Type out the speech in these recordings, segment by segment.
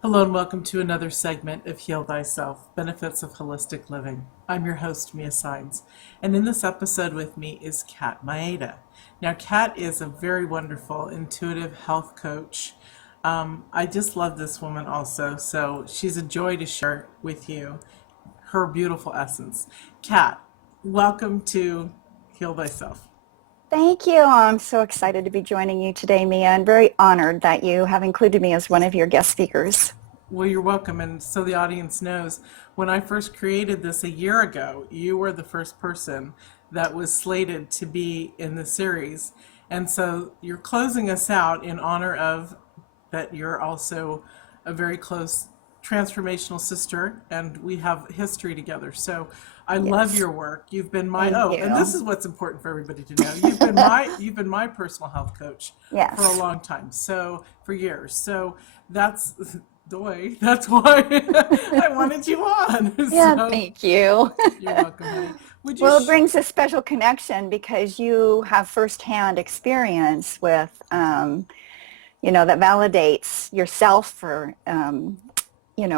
Hello and welcome to another segment of Heal Thyself, Benefits of Holistic Living. I'm your host, Saenz, and in this episode with me is Kat Maeda. Now, Kat is a very wonderful, intuitive health coach. I just love this woman also, so she's a joy to share with you her beautiful essence. Kat, welcome to Heal Thyself. Thank you. I'm so excited to be joining you today, Mia, and very honored that you have included me as one of your guest speakers. Well, you're welcome. And so the audience knows, when I first created this a year ago, you were the first person that was slated to be in the series. And so you're closing us out in honor of that you're also a very close transformational sister, and we have history together. So I love Yes. your work. You've been my Thank and this you. is what's important for everybody to know. You've been my personal health coach for a Yes. long time. So for years. So that's that's why I wanted you on. Yeah, So thank you. you're welcome, honey. Would you Well, it brings a special connection because you have firsthand experience with, that validates yourself for,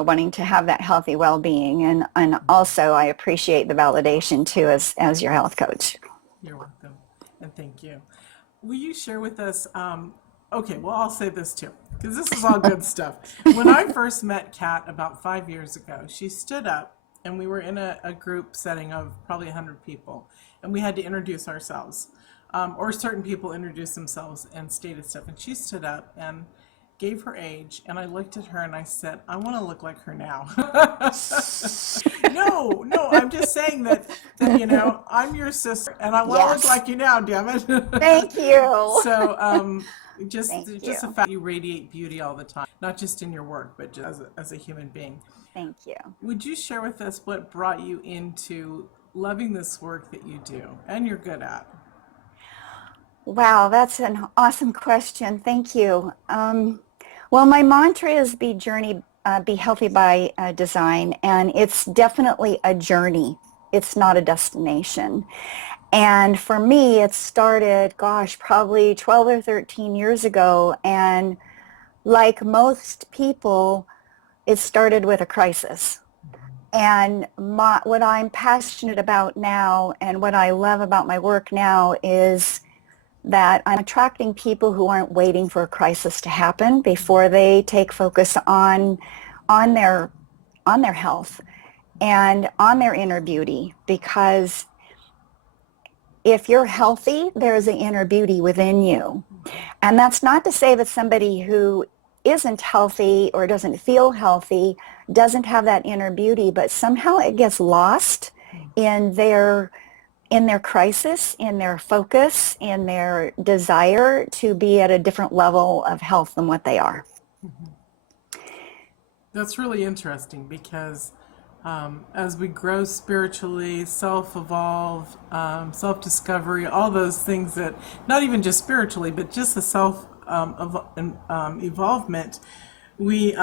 wanting to have that healthy well-being. And also I appreciate the validation too as your health coach. You're welcome, and thank you. Will you share with us? Okay, well, I'll say this too, because this is all good stuff. When I first met Kat about 5 years ago, she stood up, and we were in a group setting of probably 100 people, and we had to introduce ourselves, or certain people introduced themselves and stated stuff. And she stood up and gave her age, and I looked at her and I said, I want to look like her now. No, I'm just saying that I'm your sister, and I want to look Yes. like you now, damn it. Thank you. So, just Thank just the you. fact you radiate beauty all the time, not just in your work, but just as a human being. Thank you. Would you share with us what brought you into loving this work that you do and you're good at? Wow, that's an awesome question. Thank you. Well, my mantra is be healthy by design, and it's definitely a journey. It's not a destination. And for me, it started, gosh, probably 12 or 13 years ago. And like most people, it started with a crisis. And what I'm passionate about now and what I love about my work now is that I'm attracting people who aren't waiting for a crisis to happen before they take focus on their on their health and on their inner beauty, because if you're healthy, there's an inner beauty within you. And that's not to say that somebody who isn't healthy or doesn't feel healthy doesn't have that inner beauty, but somehow it gets lost in their crisis, in their focus, in their desire to be at a different level of health than what they are. That's really interesting because as we grow spiritually, self-evolve, self-discovery, all those things that, not even just spiritually, but just the evolvement, we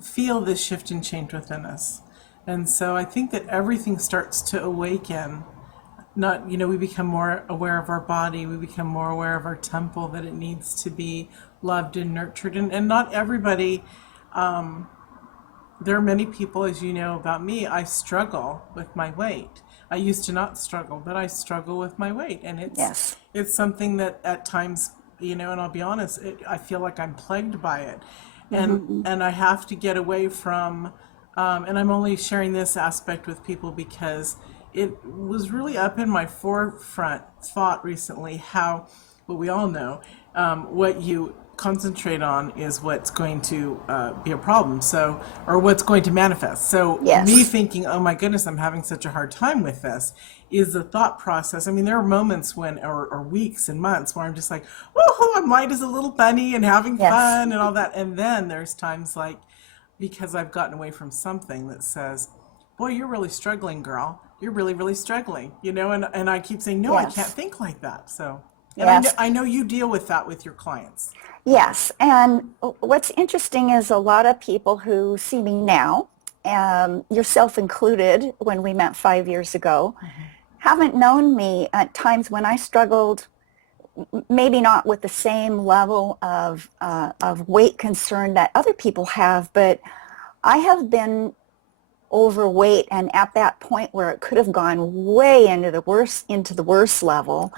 feel this shift and change within us. And so I think that everything starts to awaken. Not, we become more aware of our body, we become more aware of our temple, that it needs to be loved and nurtured. And not everybody, there are many people, as you know about me, I struggle with my weight. I used to not struggle, but I struggle with my weight. And Yes. it's something that at times, and I'll be honest, I feel like I'm plagued by it. And I have to get away from, and I'm only sharing this aspect with people because it was really up in my forefront thought recently how, well, we all know, what you concentrate on is what's going to be a problem, so, or what's going to manifest. So me Yes. thinking, oh my goodness, I'm having such a hard time with this, is the thought process. I mean, there are moments or weeks and months where I'm just like, oh, my mind is a little funny and having Yes. fun and all that. And then there's times like, because I've gotten away from something that says, boy, you're really struggling, girl. You're really, really struggling, and I keep saying, no, I can't Yes. think like that. So, and Yes. I know you deal with that with your clients. Yes, and what's interesting is a lot of people who see me now, yourself included, when we met 5 years ago, Mm-hmm. haven't known me at times when I struggled maybe not with the same level of weight concern that other people have, but I have been overweight and at that point where it could have gone way into the worst level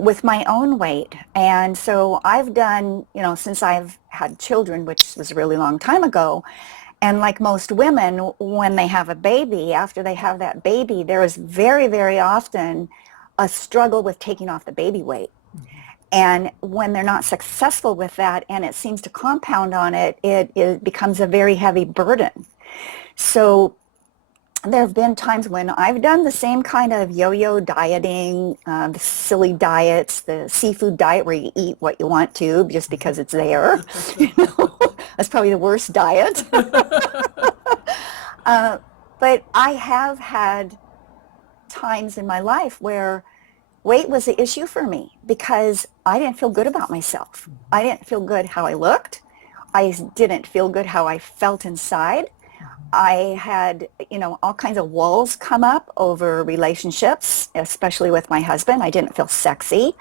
with my own weight. And so I've done, since I've had children, which was a really long time ago, and like most women, when they have a baby, after they have that baby, there is very, very often a struggle with taking off the baby weight. And when they're not successful with that and it seems to compound on it, it becomes a very heavy burden. So there have been times when I've done the same kind of yo-yo dieting, the silly diets, the seafood diet where you eat what you want to just because it's there. That's probably the worst diet. But I have had times in my life where weight was the issue for me because I didn't feel good about myself. I didn't feel good how I looked. I didn't feel good how I felt inside. I had, all kinds of walls come up over relationships, especially with my husband. I didn't feel sexy.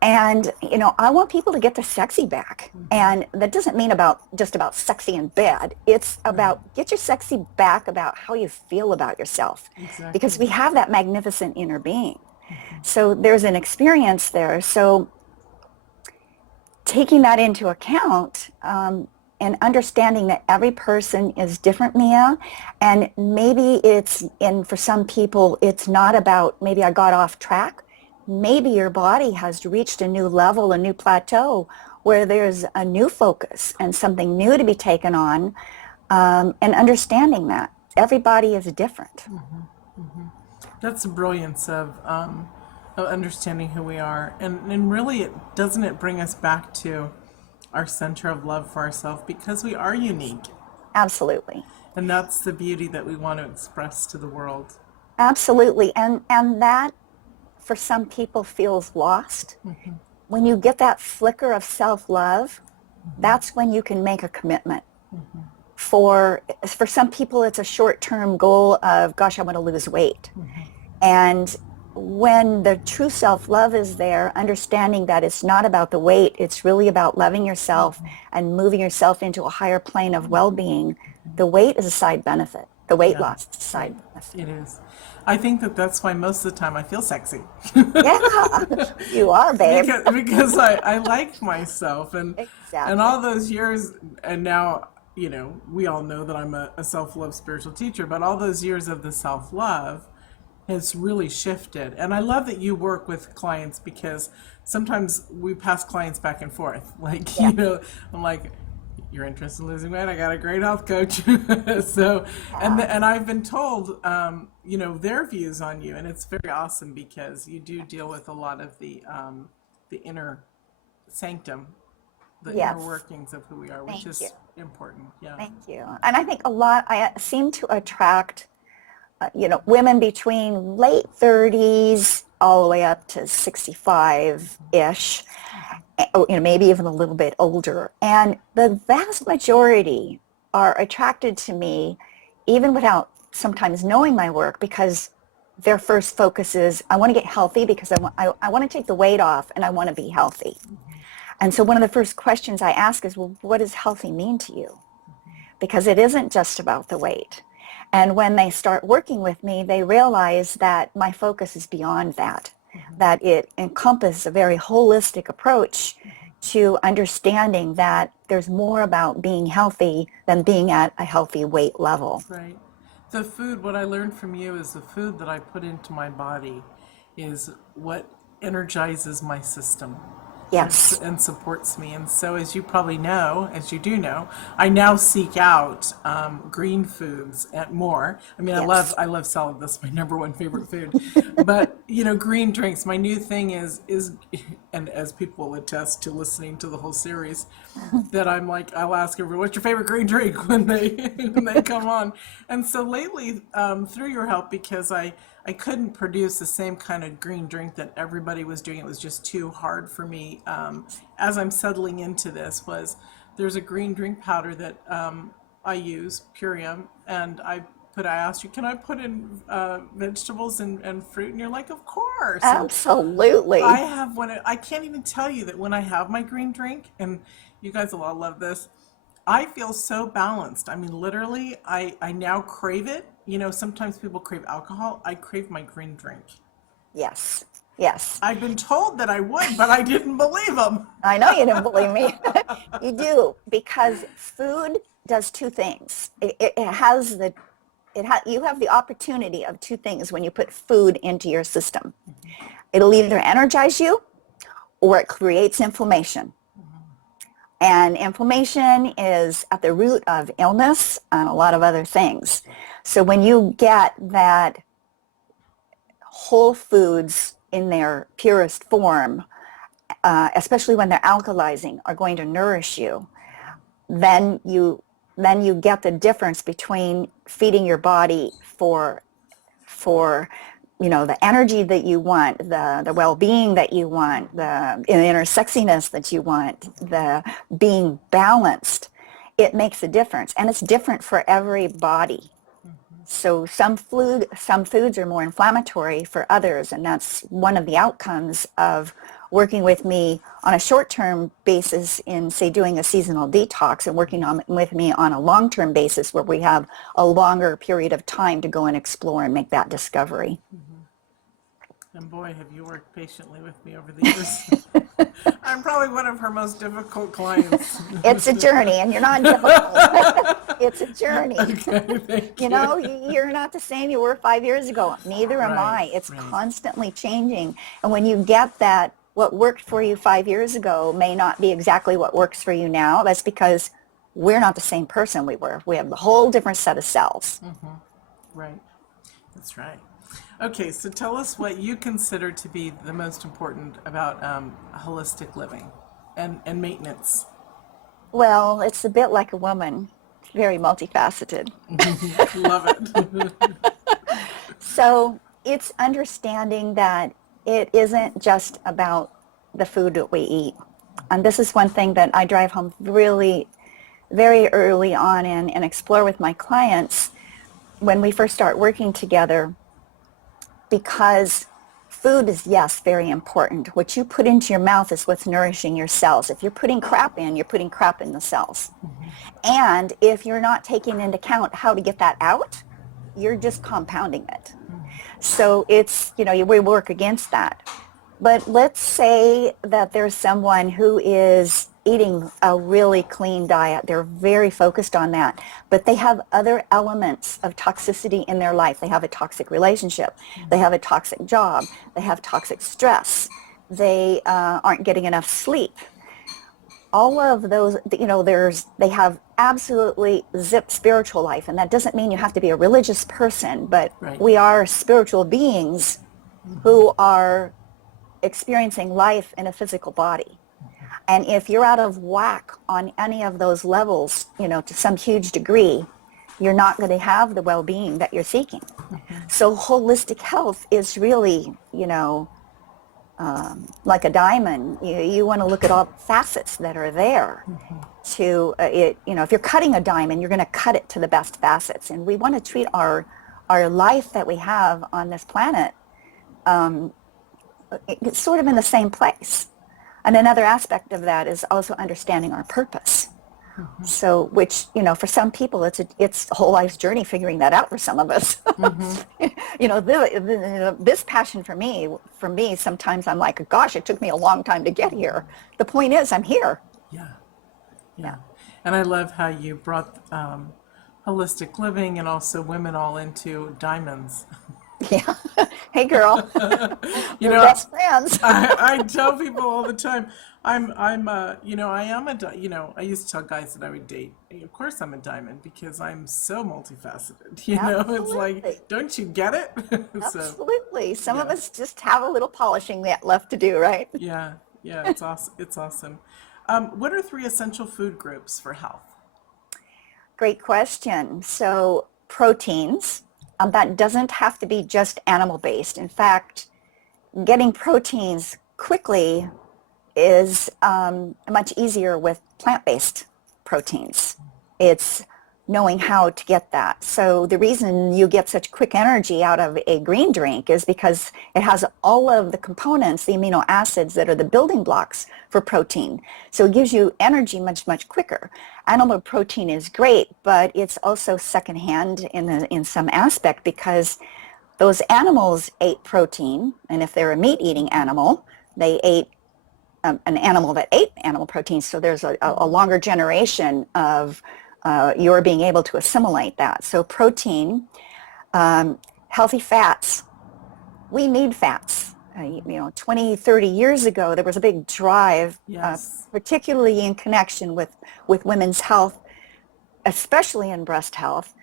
And, I want people to get the sexy back. And that doesn't mean just about sexy in bed. It's about get your sexy back about how you feel about yourself. Exactly. Because we have that magnificent inner being. So there's an experience there. So taking that into account, and understanding that every person is different, Mia, and maybe for some people, it's not about maybe I got off track. Maybe your body has reached a new level, a new plateau where there's a new focus and something new to be taken on, and understanding that everybody is different. That's the brilliance of understanding who we are, and really, doesn't it bring us back to our center of love for ourselves because we are unique. Absolutely. And that's the beauty that we want to express to the world. Absolutely. And that for some people feels lost. When you get that flicker of self-love, that's when you can make a commitment. For some people, it's a short-term goal of, gosh, I want to lose weight. And when the true self-love is there, understanding that it's not about the weight, it's really about loving yourself and moving yourself into a higher plane of well-being. The weight is a side benefit. The weight loss is a side benefit. It is. I think that's why most of the time I feel sexy. Yeah, you are, babe. because I like myself. And exactly. And all those years, and now, we all know that I'm a self-love spiritual teacher, but all those years of the self-love has really shifted. And I love that you work with clients because sometimes we pass clients back and forth. Like, I'm like, you're interested in losing weight? I got a great health coach. So, and I've been told, their views on you. And it's very awesome because you do deal with a lot of the inner sanctum, the inner workings of who we are, which is important. Yeah. Thank you. And I think I seem to attract women between late 30s all the way up to 65-ish, maybe even a little bit older. And the vast majority are attracted to me even without sometimes knowing my work because their first focus is, I want to get healthy because I want to take the weight off and I want to be healthy. And so one of the first questions I ask is, well, what does healthy mean to you? Because it isn't just about the weight. And when they start working with me, they realize that my focus is beyond that, that it encompasses a very holistic approach to understanding that there's more about being healthy than being at a healthy weight level. Right. The food, what I learned from you is the food that I put into my body is what energizes my system. Yes. And supports me. And so as you probably know, as you do know, I now seek out green foods and more. I mean, Yes. I love salad. That's my number one favorite food. But, green drinks. My new thing is, and as people will attest to listening to the whole series, that I'm like, I'll ask everyone, what's your favorite green drink when they come on? And so lately, through your help, because I couldn't produce the same kind of green drink that everybody was doing. It was just too hard for me. As I'm settling into there's a green drink powder that I use, Purium, and I I asked you, can I put in vegetables and fruit? And you're like, of course. And I Absolutely. have I can't even tell you that when I have my green drink, and you guys will all love this, I feel so balanced. I mean, literally, I now crave it. You know, sometimes people crave alcohol. I crave my green drink. Yes. Yes. I've been told that I would, but I didn't believe them. I know you didn't believe me. You do, because food does two things. It has you have the opportunity of two things when you put food into your system. It'll either energize you or it creates inflammation. And inflammation is at the root of illness and a lot of other things. So when you get that whole foods in their purest form, especially when they're alkalizing, are going to nourish you, then you get the difference between feeding your body for the energy that you want, the well-being that you want, the inner sexiness that you want, the being balanced. It makes a difference, and it's different for every body. So some foods are more inflammatory for others, and that's one of the outcomes of working with me on a short-term basis in, say, doing a seasonal detox, and working with me on a long-term basis where we have a longer period of time to go and explore and make that discovery. And boy, have you worked patiently with me over the years. I'm probably one of her most difficult clients. It's a journey, and you're not difficult. It's a journey. Okay, thank you. You know, you're not the same you were 5 years ago. Neither am I. Right, It's right. constantly changing. And when you get that, what worked for you 5 years ago may not be exactly what works for you now. That's because we're not the same person we were. We have a whole different set of cells. Right. That's right. Okay, so tell us what you consider to be the most important about holistic living and maintenance. Well, it's a bit like a woman, very multifaceted. Love it. So it's understanding that it isn't just about the food that we eat. And this is one thing that I drive home really very early on and explore with my clients when we first start working together, because food is, yes, very important. What you put into your mouth is what's nourishing your cells. If you're putting crap in, you're putting crap in the cells. And if you're not taking into account how to get that out, you're just compounding it. So it's, we work against that. But let's say that there's someone who is eating a really clean diet. They're very focused on that. But they have other elements of toxicity in their life. They have a toxic relationship. They have a toxic job. They have toxic stress. They aren't getting enough sleep. All of those, they have absolutely zipped spiritual life. And that doesn't mean you have to be a religious person, but Right. we are spiritual beings who are experiencing life in a physical body. And if you're out of whack on any of those levels, to some huge degree, you're not going to have the well-being that you're seeking. So holistic health is really, like a diamond. You want to look at all the facets that are there to it. If you're cutting a diamond, you're going to cut it to the best facets. And we want to treat our life that we have on this planet it's sort of in the same place. And another aspect of that is also understanding our purpose. So, which, for some people, it's a whole life's journey figuring that out for some of us. This passion for me, sometimes I'm like, gosh, it took me a long time to get here. The point is, I'm here. Yeah. And I love how you brought holistic living and also women all into diamonds. Yeah. Hey, girl. You We're know, best friends. I tell people all the time, I used to tell guys that I would date. Of course I'm a diamond because I'm so multifaceted. It's Absolutely. like, don't you get it? So, Absolutely. Some of yeah. us just have a little polishing left to do, right? yeah, it's awesome. It's awesome. What are 3 essential food groups for health? Great question. So proteins, that doesn't have to be just animal-based. In fact, getting proteins quickly is much easier with plant-based proteins. It's knowing how to get that. So the reason you get such quick energy out of a green drink is because it has all of the components, the amino acids that are the building blocks for protein. So it gives you energy much, much quicker. Animal protein is great, but it's also secondhand in some aspect because those animals ate protein, and if they're a meat-eating animal, they ate an animal that ate animal protein. So there's a longer generation of you're being able to assimilate that. So protein, healthy fats, we need fats. 20, 30 years ago, there was a big drive, Yes. particularly in connection with women's health, especially in breast health,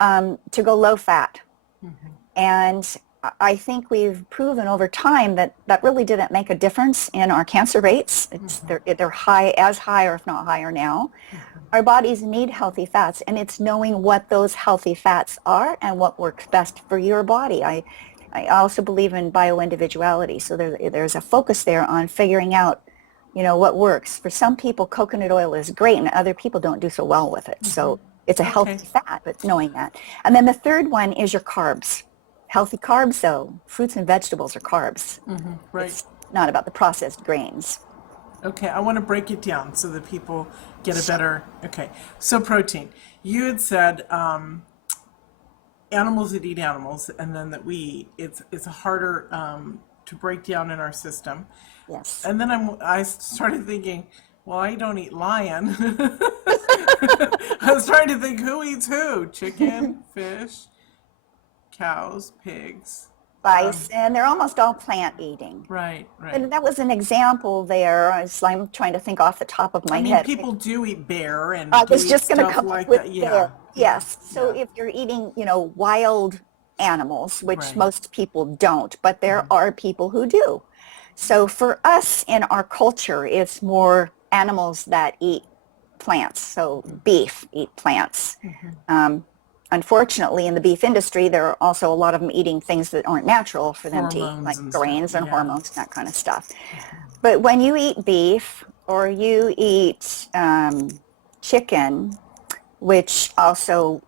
to go low fat. Mm-hmm. And I think we've proven over time that that really didn't make a difference in our cancer rates. They're high, as high or if not higher now. Our bodies need healthy fats, and it's knowing what those healthy fats are and what works best for your body. I also believe in bioindividuality, so there's a focus there on figuring out, what works. For some people, coconut oil is great, and other people don't do so well with it. So it's a healthy fat, but knowing that. And then the third one is your carbs. Healthy carbs, though, fruits and vegetables are carbs. Right. It's not about the processed grains. Okay, I want to break it down so that people get a better. Okay, so protein. You had said animals that eat animals, and then that we eat. It's harder to break down in our system. Yes. And then I started thinking, well, I don't eat lion. I was trying to think who eats who: chicken, fish, cows, pigs. Bison, they're almost all plant eating. Right, right. And that was an example there. I'm trying to think off the top of my head. People do eat bear and I was do just eat going to stuff come like up with that. bear. Yes. So Yeah. if you're eating, wild animals, which Right. most people don't, but there are people who do. So for us in our culture, it's more animals that eat plants. So beef eat plants. Unfortunately, in the beef industry, there are also a lot of them eating things that aren't natural for them to eat, Hormones like and grains stuff. and Yeah. hormones, that kind of stuff. But when you eat beef or you eat chicken, which also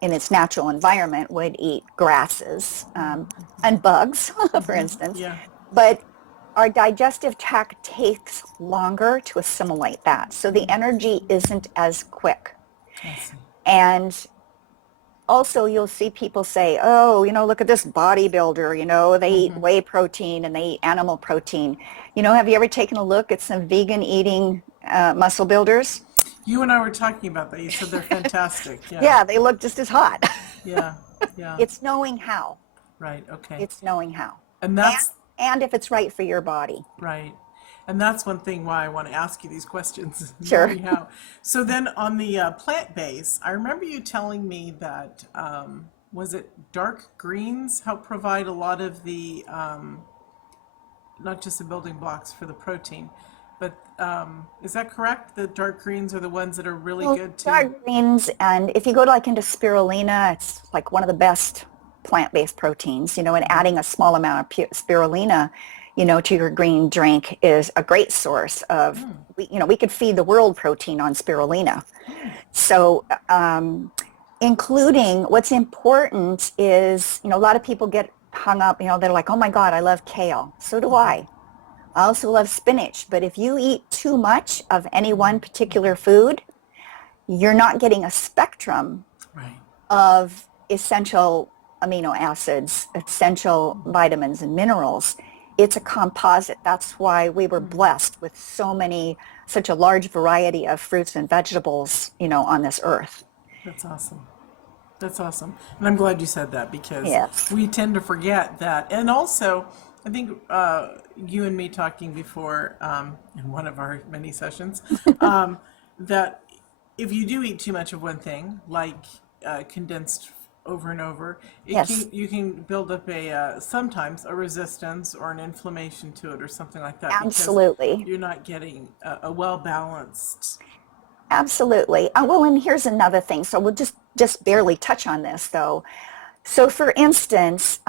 in its natural environment would eat grasses and bugs, for instance, Yeah. but our digestive tract takes longer to assimilate that. So the energy isn't as quick. I see. And also, you'll see people say, oh, look at this bodybuilder, they eat whey protein and they eat animal protein. Have you ever taken a look at some vegan eating muscle builders? You and I were talking about that. You said they're fantastic. Yeah. Yeah, they look just as hot. Yeah. Yeah. It's knowing how. Right. Okay. It's knowing how. And that's And if it's right for your body. right. And that's one thing why I want to ask you these questions. Sure. knowing how. So then on the plant base, I remember you telling me that, was it dark greens help provide a lot of the, not just the building blocks for the protein, but is that correct? The dark greens are the ones that are really good too? Dark greens, and if you go into spirulina, it's like one of the best plant-based proteins, and adding a small amount of spirulina, to your green drink is a great source of, we could feed the world protein on spirulina. So, including what's important is, a lot of people get hung up, they're like, oh my God, I love kale. So do I. I also love spinach, but if you eat too much of any one particular food, you're not getting a spectrum Right. of essential amino acids, essential vitamins and minerals. It's a composite. That's why we were blessed with such a large variety of fruits and vegetables, on this earth. That's awesome. That's awesome. And I'm glad you said that because Yes. we tend to forget that. And also, I think you and me talking before in one of our many sessions, that if you do eat too much of one thing, like condensed over and over, you can build up sometimes a resistance or an inflammation to it or something like that. Absolutely. Because you're not getting a well-balanced. Absolutely. Well, and here's another thing. So we'll just barely touch on this, though. So, for instance,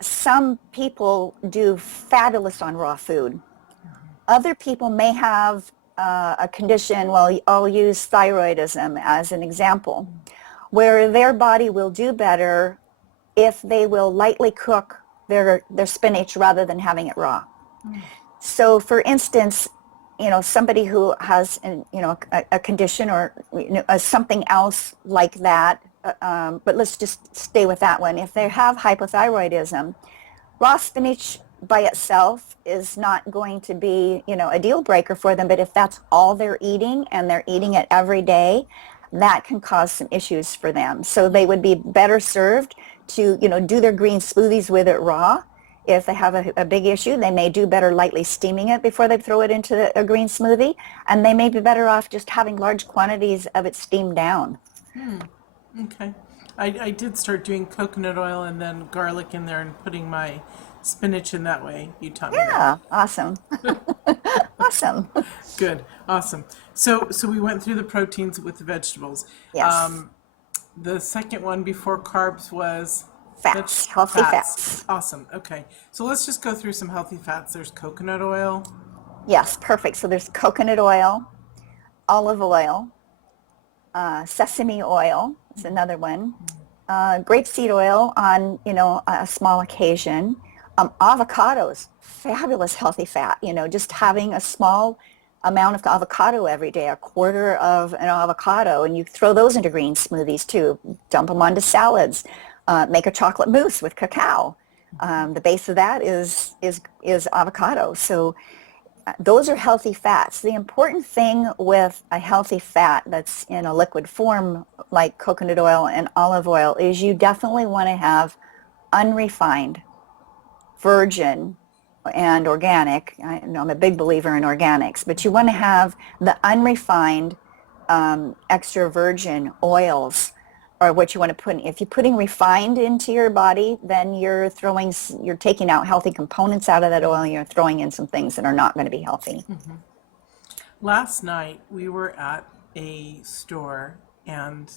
some people do fabulous on raw food. Other people may have a condition, well, I'll use thyroidism as an example, where their body will do better if they will lightly cook their spinach rather than having it raw. So for instance, somebody who has a condition or something else like that, but let's just stay with that one. If they have hypothyroidism, raw spinach by itself is not going to be, a deal breaker for them. But if that's all they're eating and they're eating it every day, that can cause some issues for them. So they would be better served to, do their green smoothies with it raw. If they have a big issue, they may do better lightly steaming it before they throw it into a green smoothie. And they may be better off just having large quantities of it steamed down. Okay. I did start doing coconut oil and then garlic in there and putting my spinach in that way. You taught me that. Yeah, awesome. Awesome. Good. Awesome. So we went through the proteins with the vegetables. Yes. The second one before carbs was Fats, healthy fats. Awesome. Okay. So let's just go through some healthy fats. There's coconut oil. Yes, perfect. So there's coconut oil, olive oil, sesame oil is another one, grapeseed oil on, a small occasion. Avocados, fabulous healthy fat, just having a small amount of avocado every day, a quarter of an avocado, and you throw those into green smoothies too, dump them onto salads, make a chocolate mousse with cacao. The base of that is avocado. So those are healthy fats. The important thing with a healthy fat that's in a liquid form like coconut oil and olive oil is you definitely want to have unrefined, virgin, and organic. I'm a big believer in organics, but you want to have the unrefined extra virgin oils or what you want to put in. If you're putting refined into your body, then you're taking out healthy components out of that oil and you're throwing in some things that are not going to be healthy. Mm-hmm. Last night we were at a store and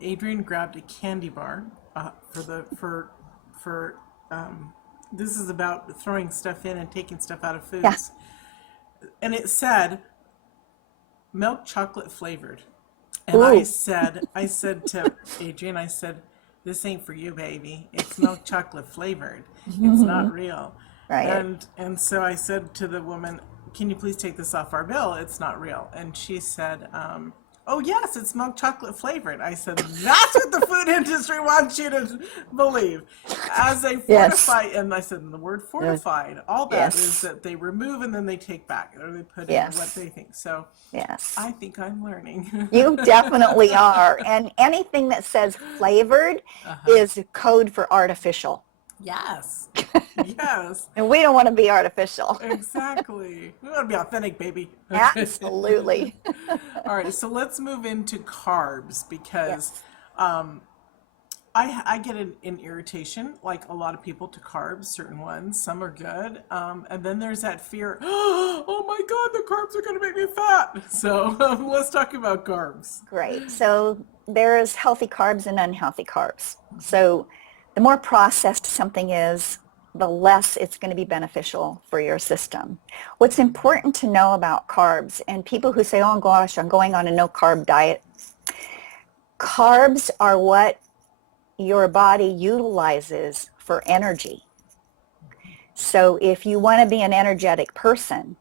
Adrian grabbed a candy bar for this is about throwing stuff in and taking stuff out of foods. Yeah. And it said milk chocolate flavored. And Ooh. I said to Adrian, I said, this ain't for you, baby. It's milk chocolate flavored. It's not real. Right. And so I said to the woman, can you please take this off our bill? It's not real. And she said, oh yes, it's milk chocolate flavored. I said, that's what the food industry wants you to believe. As they fortify, and I said, the word fortified, all that is that they remove and then they take back, or they put in what they think. So I think I'm learning. You definitely are. And anything that says flavored is code for artificial. Yes. Yes. And we don't want to be artificial. Exactly. We want to be authentic, baby. Absolutely. All right, so let's move into carbs because I get an irritation, like a lot of people, to carbs, certain ones. Some are good. And then there's that fear, oh my God, the carbs are going to make me fat. So let's talk about carbs. Great. So there's healthy carbs and unhealthy carbs. So the more processed something is, the less it's going to be beneficial for your system. What's important to know about carbs, and people who say, oh gosh, I'm going on a no-carb diet, carbs are what your body utilizes for energy. So if you want to be an energetic person,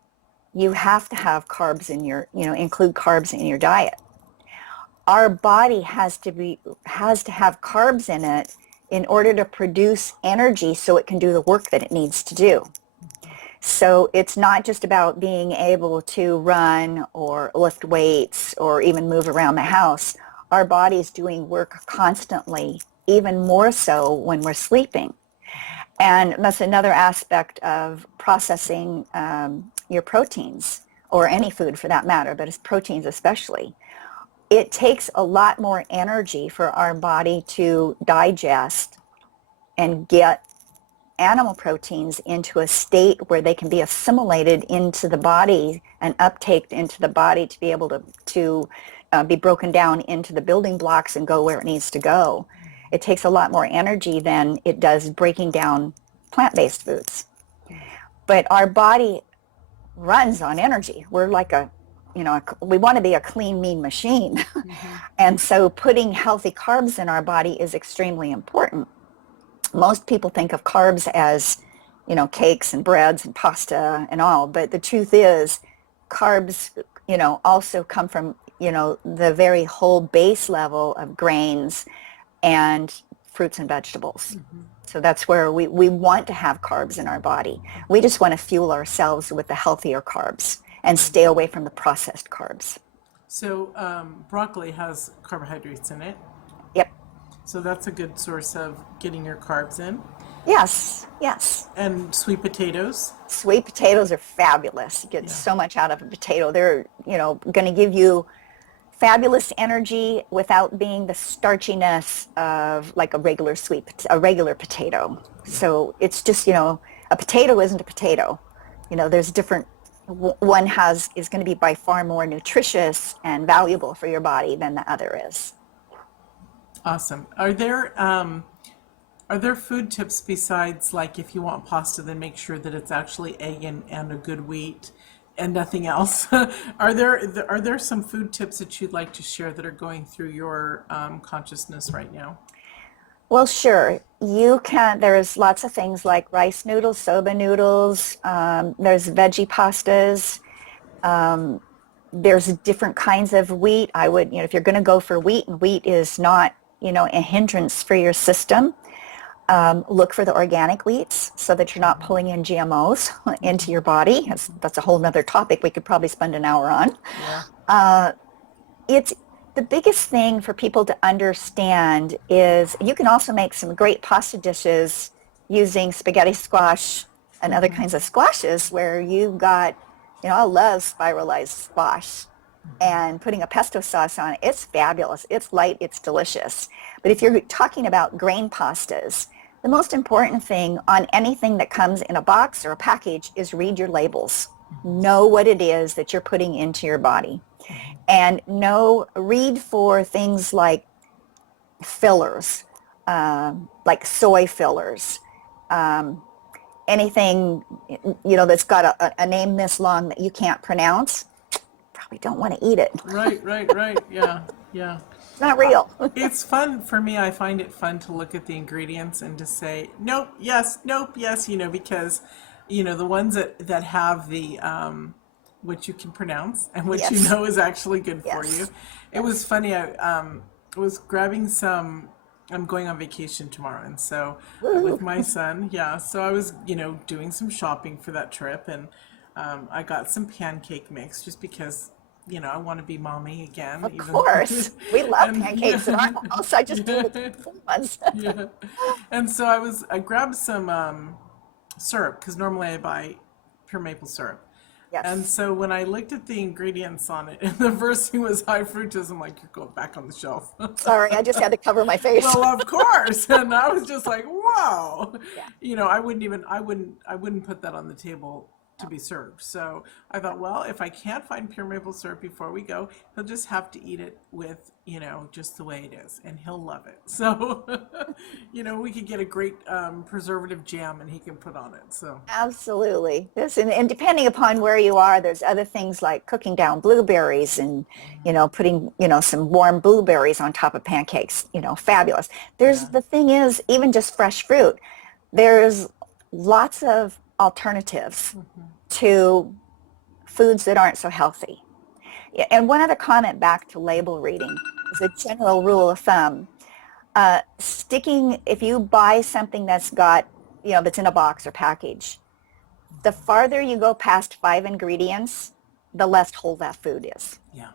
you have to have carbs in your, include carbs in your diet. Our body has to have carbs in it in order to produce energy so it can do the work that it needs to do. So it's not just about being able to run or lift weights or even move around the house. Our body's doing work constantly, even more so when we're sleeping. And that's another aspect of processing your proteins, or any food for that matter, but it's proteins especially. It takes a lot more energy for our body to digest and get animal proteins into a state where they can be assimilated into the body and uptaked into the body to be able to be broken down into the building blocks and go where it needs to go. It takes a lot more energy than it does breaking down plant-based foods. But our body runs on energy. We're like a we want to be a clean, mean machine. Mm-hmm. And so putting healthy carbs in our body is extremely important. Most people think of carbs as, cakes and breads and pasta and all, but the truth is carbs, also come from, the very whole base level of grains and fruits and vegetables. Mm-hmm. So that's where we want to have carbs in our body. We just want to fuel ourselves with the healthier carbs and stay away from the processed carbs. So broccoli has carbohydrates in it. Yep. So that's a good source of getting your carbs in. Yes, yes. And sweet potatoes. Sweet potatoes are fabulous. You get so much out of a potato. They're, going to give you fabulous energy without being the starchiness of like a regular potato. So it's just, a potato isn't a potato. There's different, one is going to be by far more nutritious and valuable for your body than the other is. Awesome. Are there food tips besides, like, if you want pasta, then make sure that it's actually egg and a good wheat and nothing else? Are there some food tips that you'd like to share that are going through your consciousness right now? Well, sure. There's lots of things like rice noodles, soba noodles, there's veggie pastas, there's different kinds of wheat. I would, if you're going to go for wheat, and wheat is not, a hindrance for your system, look for the organic wheats so that you're not pulling in GMOs into your body. That's a whole nother topic we could probably spend an hour on. Yeah. It's the biggest thing for people to understand is you can also make some great pasta dishes using spaghetti squash and other kinds of squashes where you've got, I love spiralized squash, and putting a pesto sauce on it, it's fabulous. It's light, it's delicious. But if you're talking about grain pastas, the most important thing on anything that comes in a box or a package is read your labels. Know what it is that you're putting into your body. And read for things like fillers, like soy fillers, anything, that's got a name this long that you can't pronounce, probably don't want to eat it. Right. Yeah. It's not real. It's fun for me. I find it fun to look at the ingredients and to say, nope, yes, because, the ones that have the, what you can pronounce and what you know is actually good for you. It was funny. I was grabbing I'm going on vacation tomorrow. And so with my son, so I was, doing some shopping for that trip, and I got some pancake mix just because, I want to be mommy again. Of course. We love pancakes in our house. I just do it with the ones. Yeah. And so I grabbed some syrup, because normally I buy pure maple syrup. Yes. And so when I looked at the ingredients on it, and the first thing was high fructose, I'm like, you're going back on the shelf. Sorry, I just had to cover my face. Well, of course. And I was just like, wow. Yeah. I wouldn't put that on the table to be served. So I thought, well, if I can't find pure maple syrup before we go, he'll just have to eat it with, just the way it is, and he'll love it. So, we could get a great preservative jam and he can put on it. So absolutely. Yes, and depending upon where you are, there's other things like cooking down blueberries and, putting, some warm blueberries on top of pancakes, fabulous. The thing is, even just fresh fruit, there's lots of alternatives to foods that aren't so healthy. And one other comment back to label reading is a general rule of thumb. If you buy something that's got, that's in a box or package, the farther you go past 5 ingredients, the less whole that food is. Yeah.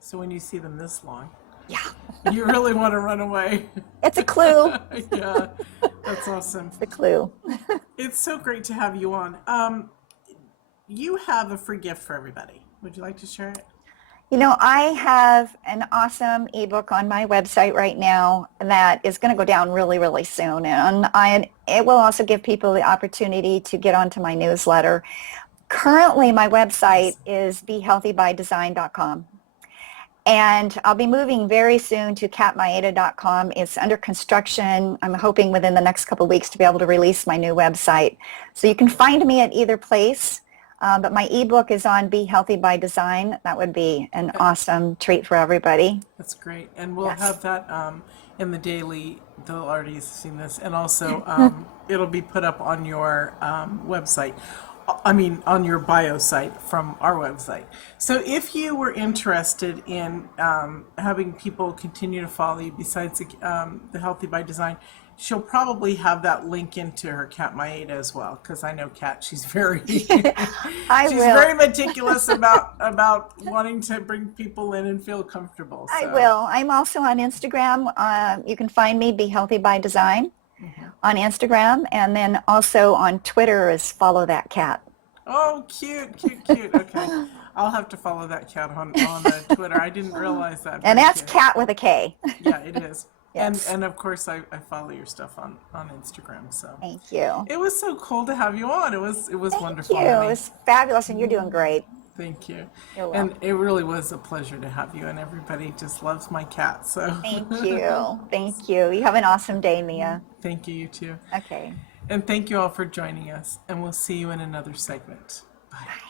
So when you see them this long, yeah, you really want to run away. It's a clue. Yeah, that's awesome. It's a clue. It's so great to have you on. You have a free gift for everybody. Would you like to share it? I have an awesome ebook on my website right now that is going to go down really, really soon. And it will also give people the opportunity to get onto my newsletter. Currently, my website is behealthybydesign.com. And I'll be moving very soon to catmaeda.com. It's under construction. I'm hoping within the next couple of weeks to be able to release my new website. So you can find me at either place. But my ebook is on Be Healthy by Design. That would be an awesome treat for everybody. That's great. And we'll Yes. have that in the daily. They'll already have seen this. And also, it'll be put up on your website. I mean, on your bio site from our website. So if you were interested in having people continue to follow you besides the Healthy by Design, she'll probably have that link into her cat Maeda as well, because I know Kat, she's very I she's will. very meticulous about wanting to bring people in and feel comfortable. I So. will. I'm also on Instagram. You can find me, Be Healthy by Design, on Instagram, and then also on Twitter is Follow That Cat. Oh, cute, cute, cute. Okay, I'll have to follow that cat on Twitter. I didn't realize that. And Very that's cute. Cat with a K. Yeah, it is. Yes. And of course I follow your stuff on Instagram. So Thank you. it was so cool to have you on. It was wonderful. Thank you. It honey. was fabulous, and you're doing great. Thank you. You're And welcome. it really was a pleasure to have you. And everybody just loves my cat. So Thank you. Thank you. You have an awesome day, Mia. thank you, you too. Okay. And thank you all for joining us. And we'll see you in another segment. Bye.